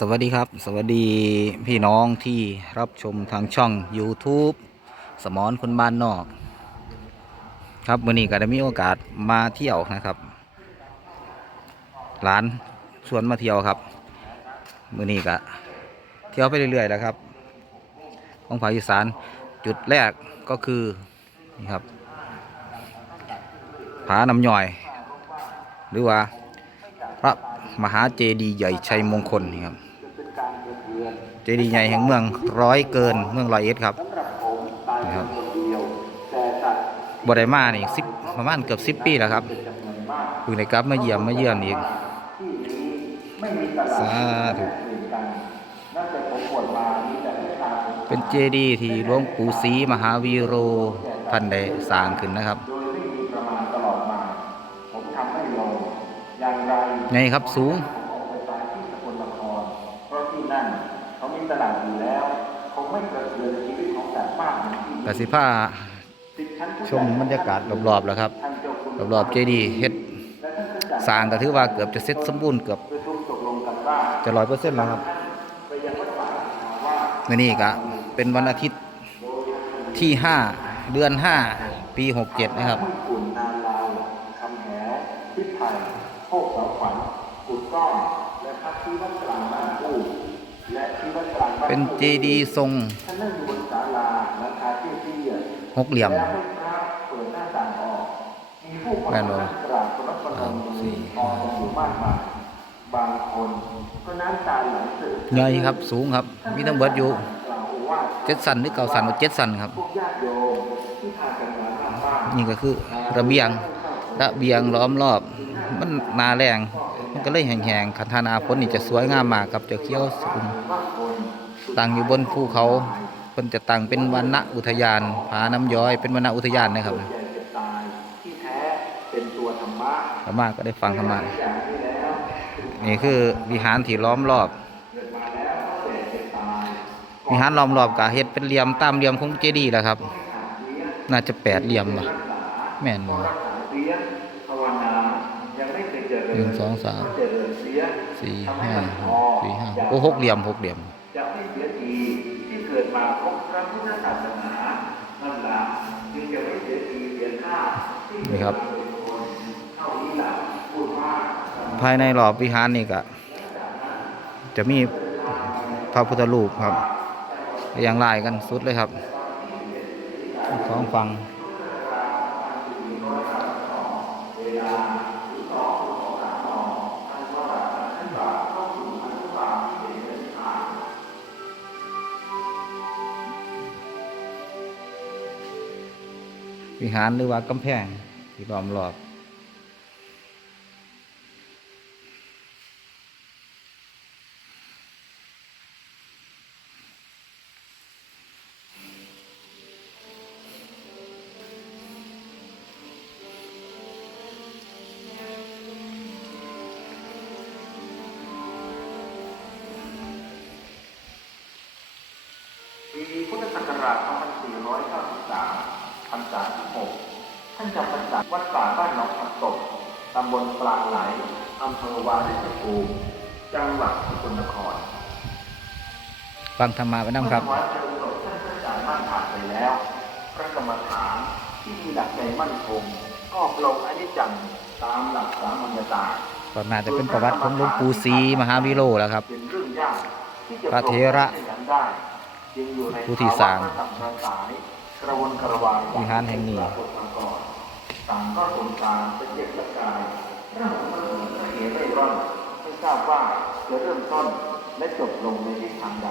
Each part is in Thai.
สวัสดีครับ สวัสดีพี่น้องที่รับชมทางช่อง YouTube สมอนคนบ้านนอก ครับวันนี้ก็ได้มีโอกาสมาเที่ยวนะครับร้านชวนมาเที่ยวครับมื่อนี้ก็เที่ยวไปเรื่อยๆแล้วครับ ของภาคอีสานจุดแรกก็คือนี่ครับผาน้ำย่อย หรือว่าพระ มหาเจดีย์ใหญ่ชัยมงคลนี่ครับเจดีย์ใหญ่แห่งเมืองร้อยเกินเมืองร้อยเอ็ดครับนี่ครับบไดมานี่สิบประมาณเกือบสิบปีแล้วครับเพิ่งได้กลับมาเยี่ยมมาเยือนอีกสาธุเป็นเจดีย์ที่หลวงปู่ศรีมหาวีโรท่านได้สร้างขึ้นนะครับ ไรไงครับสูงผมออกไปตายที่สกลนครเพราะที่นั่นเขามีตลาดอยู่แล้วคงไม่กระเทือนชีวิตของสัตว์มากเหมือนที่กสิผ้าสิบชั้นชมบรรยากาศรอบๆแล้วครับทางเจ้าคุณรอบๆเจดีย์เฮ็ดและท่านก็จัดสร้างก็ถือว่าเกือบจะเสร็จสมบูรณ์เกือบโดยทุกตกลงกันว่าจะร้อยเปอร์เซ็นต์แล้วครับไปยังวัดป่าว่ามื่อนี้ก็เป็นวันอาทิตย์ที่ 5 เดือน 5 ปี 67 นะครับ เป็นเจดีย์ทรงท่านนั่งอยู่บนศาลาหลังคาเตี้ยๆหกเหลี่ยมแล้วให้พระเปิดหน้าต่างออกมีผู้คนแม่นบ่นั่งกราบพระพนมมืสี่อมองกันอยู่มากมายบางคนก็น้ำตาไหลสึกใหญ่ครับสูงครับ มีทั้งเบิดอยู่กล่าวว่าเจ็ดสันหรือเก้าสันว่าเจ็ดสันครับพวกญาติโยมที่พากันมาหน้าบ้านนี่ก็คือระเบียงระเบียงล้อมรอบ มันหนาแรง มันก็เลยแห้งๆคันธานาฝนนี่จะสวยงามมากครับจะเขียวสูงบางคนตั้งอยู่บนภูเขาเพิ่นจะตั้งเป็นวันณอุทยานผาน้ำย้อยเป็นวันณอุทยานนะครับธรรมะก็ได้ฟังธรรมะนี่คือวิหารที่ล้อมรอบวิหารล้อมรอบก็เฮ็ดเป็นเหลี่ยมตามเหลี่ยมของเจดีย์แหละครับ น่าจะแปดเหลี่ยมบ่แม่นบ่ เสียภาวนายังไม่เคยเจริญ หนึ่งสองสามสี่ห้าหกสี่ห้าโอ้หกเหลี่ยมหกเหลี่ยมจะไม่เสียทีที่เกิดมาพบพระพุทธศาสนานั่นละจึงจะไม่เสียทีเสียค่าที่นี่ครับเท่านี้ละพูดว่าภายในรอบวิหารนี่ก็จะมีพระพุทธรูปครับอย่างลายกันสุดเลยครับสองฝั่ง วิหารหรือว่ากำแพงที่ล้อมรอบ บ้านหนองผักตบตำบลปลางไหลอำเภอวาริชภูมิจังหวัดสกลนครฟังธรรมะไปน้ำครับเมื่อถวายเพลิงศพท่านพระอาจารย์มั่นผ่านไปแล้ว พระกรรมฐานที่มีหลักใจมั่นคงก็ปลงอนิจจังตามหลักสามัญญาก็น่าจะเป็นประวัติของหลวงปู่ศรีมหาวิโรแล้วครับเป็นเรื่องยากที่จะพระเถระปลงให้อย่างนั้นได้จึงอยู่ในผู้ที่สร้างภวะระสับกระส่ายกระวนกระวายวิหารแห่งนี้ ต่างก็สงสารเป็นเจ็บละกายร่างของมันเหมือนระเหเร่ร่อนไม่ทราบว่าจะเริ่มต้นและจบลงในทิศทางใด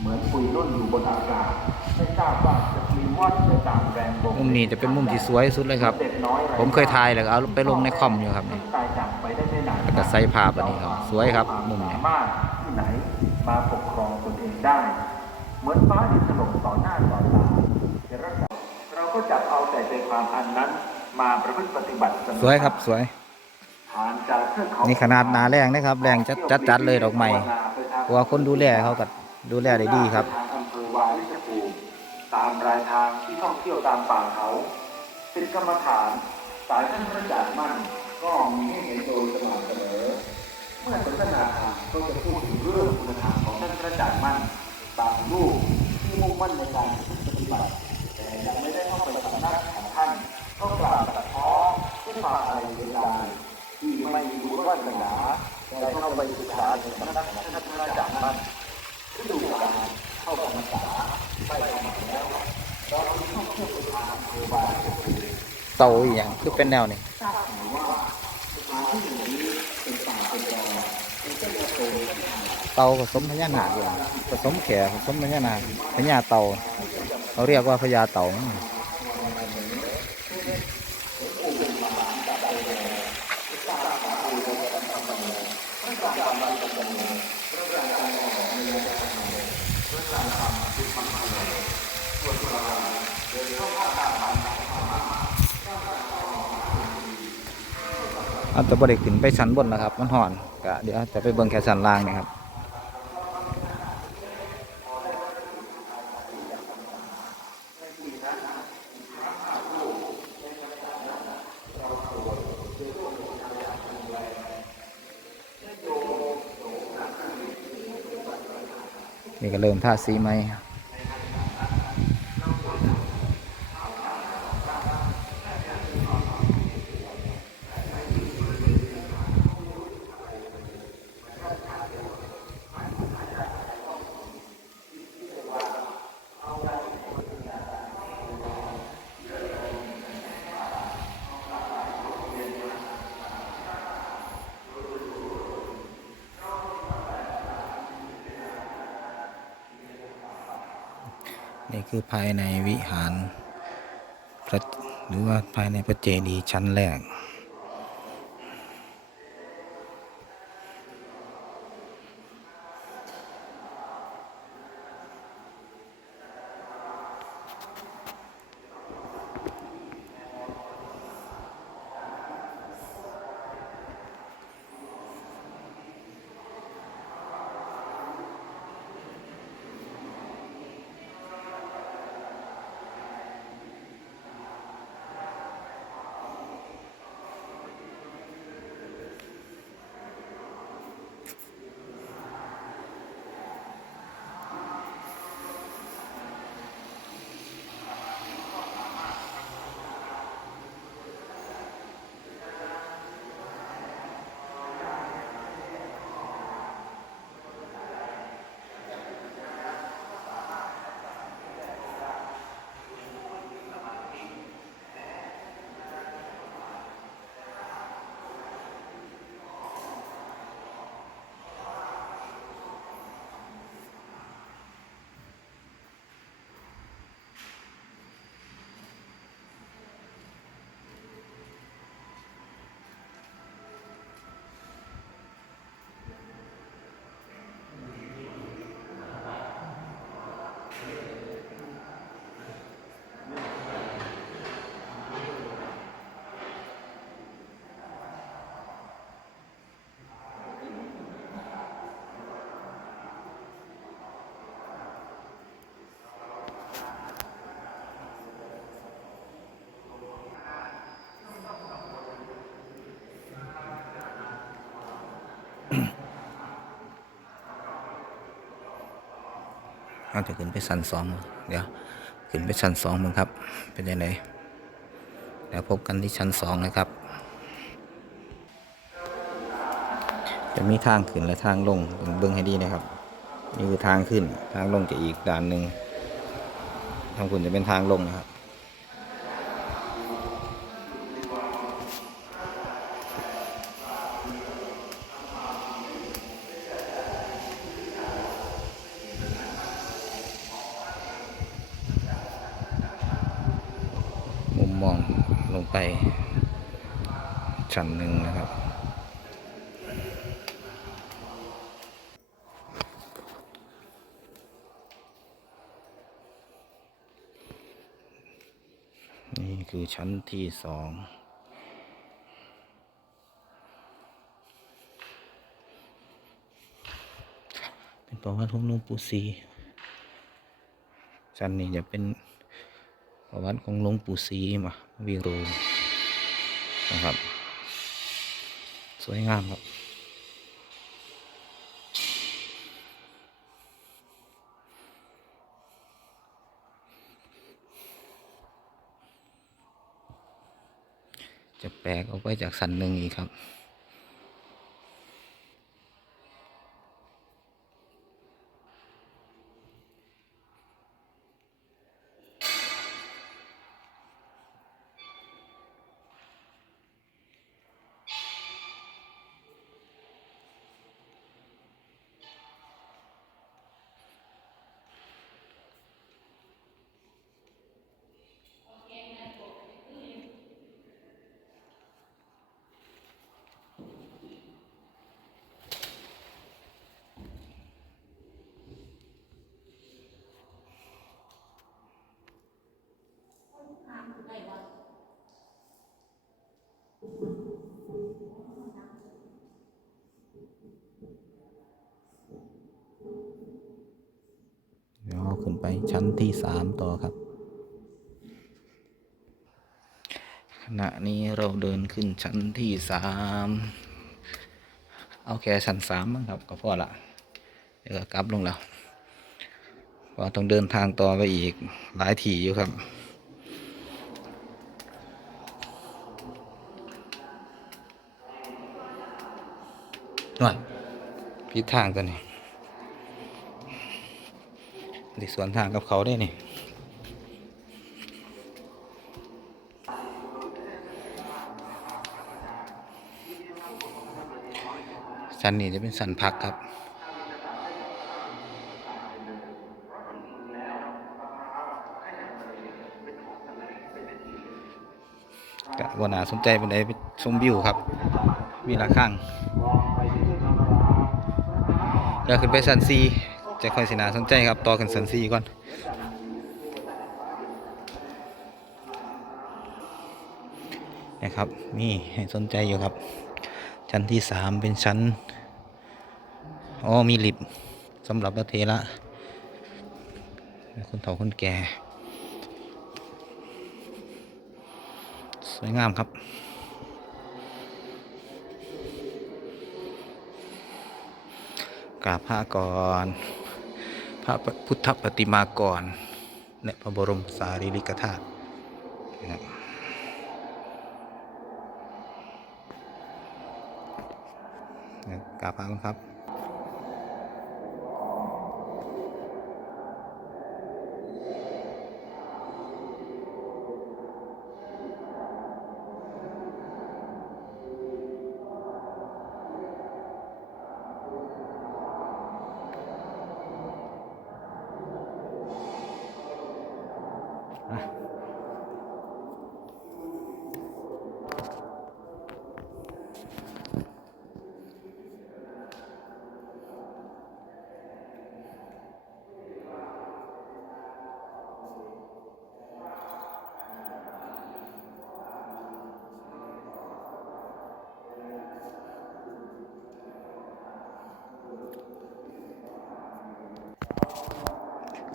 เหมือนปุยนุ่นอยู่บนอากาศไม่ทราบว่าจะปลิวว่อนไปตามแรงลมมุมนี้จะเป็นมุมที่สวยที่สุดเลยครับเด็กน้อยไร้ผมเคยถ่ายแล้วก็เอาไปลงในคอมอยู่ครับนี่ตายจากไปได้ไม่นานแล้วก็ใส่ภาพอันนี้ครับสวยครับมุมนี้สามารถที่ไหนมาปกครองตนเองได้ เหมือนฟ้าดินถล่มต่อหน้าต่อตาจะรักษาเราก็จับเอาแต่ใจ ความอันนั้นมาประพฤติปฏิบัติเมอสวยครับสวยผ่านจากเทือกเขานี่ขนาดหนาแรงนะครับ แรงจัดจัดจัดเลยดอกไม้เพราะว่าคนดูแลเขาก็ดูแลได้ดีครับทางอำเภอวาริชภูมิตามรายทางที่ท่องเที่ยวตามป่าเขา เป็นกรรมฐานสายท่านพระอาจารย์มั่นก็มีให้เห็นโดยสม่ำเสมอเมื่อสนทนาธรรมก็จะพูดถึงเรื่องคุณธรรมของท่านพระอาจารย์มั่นตามรูปที่มุ่งมั่นในการปฏิบัติแต่ยังไม่ได้เข้าไปสำนักของท่าน ก็กล่าวตัดพ้อด้วยความอะไรเสียดายที่ไม่มีบุญวาสนาได้เข้าไปศึกษาในสำนักของท่านพระอาจารย์มั่ดูกาลเข้าพรรษาได้เข้ามาแล้วเราที่ท่องเที่ยวไปทางเทวาก็คือเตาอย่างคือเป็นแนวนี้ทราบไหมว่าสถานที่แห่งนี้เป็นป่าเป็นดอยเป็นเจ้าโตเตาผสมพญานาคผสมแขผสมพญานาคพญาเตาเขาเรียกว่าพญาเตา เอันแต่บริขึ้นไปชั้นบนนะครับ มันห่อนก็เดี๋ยวจะไปเบิ่งแค่ชั้นล่างนี่ครับนี่ก็เริ่มท่าสีไหม นี่คือภายในวิหารหรือว่าภายในพระเจดีย์ชั้นแรก เราจะขึ้นไปชั้นสองเดี๋ยวขึ้นไปชั้นสองมึงครับ เป็นยังไงเดี๋ยวพบกันที่ชั้นสองนะครับ จะมีทางขึ้นและทางลงเบื้องให้ดีนะครับ นี่คือทางขึ้นทางลงจะอีกด้านหนึ่งทางคุณจะเป็นทางลงนะครับ มุมมองลงไปชั้นหนึ่งนะครับ นี่ คือชั้นที่สอง เป็นประวัติของหลวงปู่ศรีชั้นนี้จะเป็นประวัติของหลวงปู่ศรีมาวีโรนะครับ สวยงามครับ จะแปลกออกไปจากสันหนึ่งอีกครับ ขึ้นไปชั้นที่สามต่อครับ ขณะนี้เราเดินขึ้นชั้นที่สามเอาแค่ชั้นสามมั้งครับ ก็พอละเดี๋ยวกลับลงแล้วเพราะว่าต้องเดินทางต่อไปอีกหลายที่อยู่ครับหน่อยพิดทางตัวนี้ ดิสวนทางกับเขาได้นี่สันนี้จะเป็นสันพักครับ กะวันนาสนใจเป็นไดไปชมวิวครับมีระข้างอยากขึ้นไปสันซี จะค่อยสินาสนใจครับ ต่อขึ้นสันซีก่อนนะครับนี่ให้สนใจอยู่ครับ ชั้นที่สามเป็นชั้นอ๋อมีลิฟต์สำหรับพระเทระคนเฒ่าคนแก่ สวยงามครับกราบพระก่อน ระพุทธปฏิมากรและพระบรมสารีริกธาตุกราบพระคุณครับ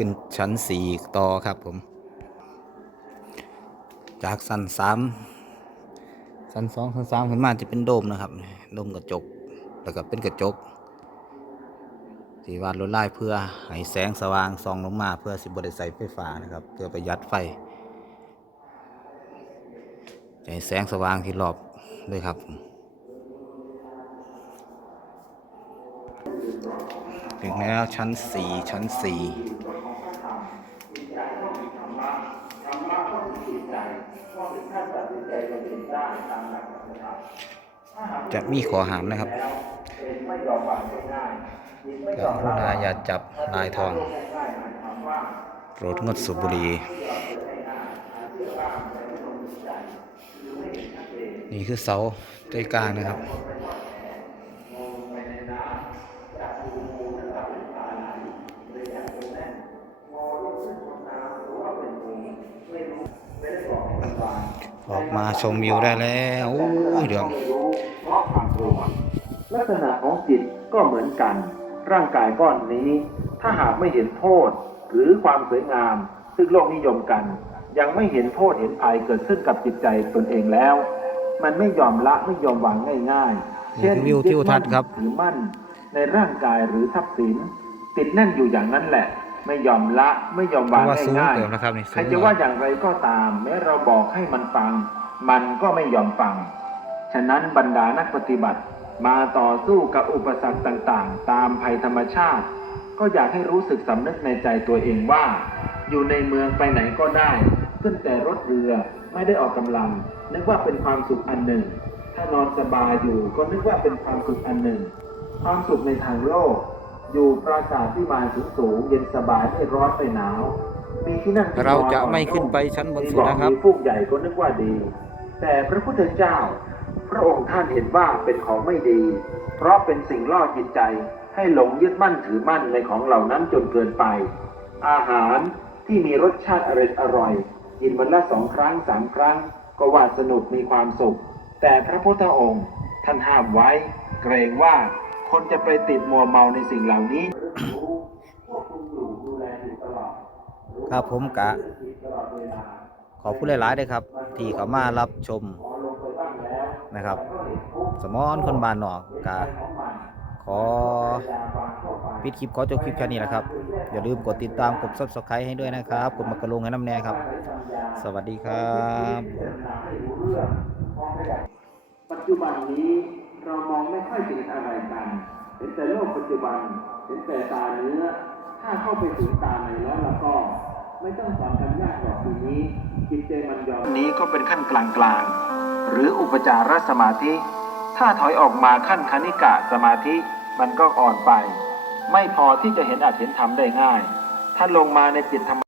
ขึ้นชั้นสี่ต่อครับผม จากสั้นสามสั้นสองสั้นสามขึ้นมาจะเป็นโดมนะครับ โดมกระจก แล้วก็เป็นกระจกที่วาดลวดลายเพื่อให้แสงสว่างส่องลงมาเพื่อสิบริใส่ไฟฟ้านะครับ เพื่อประหยัดไฟให้แสงสว่างที่รอบด้วยครับถึงแล้วชั้นสี่ชั้นสี่ จะมีขอหามนะครับกรุณาอย่าจับลายทอง โปรดงดสูบบุหรี่นี่คือเสาใจกลางนะครับออกมาชมวิวได้แล้วโอ้ยเดี๋ยว ราะความกลัวลักษณะของจิตก็เหมือนกัน ร่างกายก้อนนี้ ถ้าหากไม่เห็นโทษหรือความสวยงาม ซึ่งโลกนิยมกัน ยังไม่เห็นโทษเห็นภัยเกิดขึ้นกับจิตใจตนเองแล้ว มันไม่ยอมละไม่ยอมวางง่ายๆ เช่นนี่คือวิวทิวทัศน์ครับถือมั่น ในร่างกายหรือทรัพย์สิน ติดแน่นอยู่อย่างนั้นแหละไม่ยอมละไม่ยอมวางเพราะว่าสูงง่ายเกินนะครับนี่ๆสูงใครจะว่าอย่างไรก็ตาม แม้เราบอกให้มันฟัง มันก็ไม่ยอมฟัง ฉะนั้นบรรดานักปฏิบัติมาต่อสู้กับอุปสรรคต่างๆ ตามภัยธรรมชาติ ก็อยากให้รู้สึกสำนึกในใจตัวเองว่า อยู่ในเมืองไปไหนก็ได้ ขึ้นแต่รถเรือไม่ได้ออกกำลัง นึกว่าเป็นความสุขอันหนึ่ง ถ้านอนสบายอยู่ก็นึกว่าเป็นความสุขอันหนึ่ง ความสุขในทางโลก อยู่ปราสาทที่มานสูงสูงๆเย็นสบายไม่ร้อนไม่หนาวมีที่นั่งที่นอนเราจะไม่ขึ้นไปชั้นบนสุดนะครับ มีฟูกใหญ่ก็นึกว่าดี แต่พระพุทธเจ้า พระองค์ท่านเห็นว่าเป็นของไม่ดี เพราะเป็นสิ่งล่อจิตใจให้หลงยึดมั่นถือมั่นในของเหล่านั้นจนเกินไป อาหารที่มีรสชาติอร่อยอร่อยกินวันละสองครั้งสามครั้ง ก็ว่าสนุกมีความสุข แต่พระพุทธองค์ท่านห้ามไว้ เกรงว่าคนจะไปติดมัวเมาในสิ่งเหล่านี้ครับผมกะ ขอบคุณหลายๆด้วยครับ ที่เขามารับชม นะครับ สมอนคนบานนอกกะขอปิดคลิปขอจบคลิปแค่นี้แหละครับ อย่าลืมกดติดตามกด subscribe ให้ด้วยนะครับ กดมากระลงให้น้ำแน่ครับ สวัสดีครับปัจจุบันนี้เรามองไม่ค่อยเห็นอะไรกันเห็นแต่โลกปัจจุบันเห็นแต่ตาเนื้อ ถ้าเข้าไปถึงตาในแล้วแล้วก็ไม่ต้องสอนกันยากหรอกทีนี้จิตใจมันยอมนี้ก็เป็นขั้นกลางกลางๆ หรืออุปจารสมาธิ ถ้าถอยออกมาขั้นคณิกะสมาธิมันก็อ่อนไป ไม่พอที่จะเห็นอาจเห็นธรรมได้ง่าย ถ้าลงมาในจิตธรรม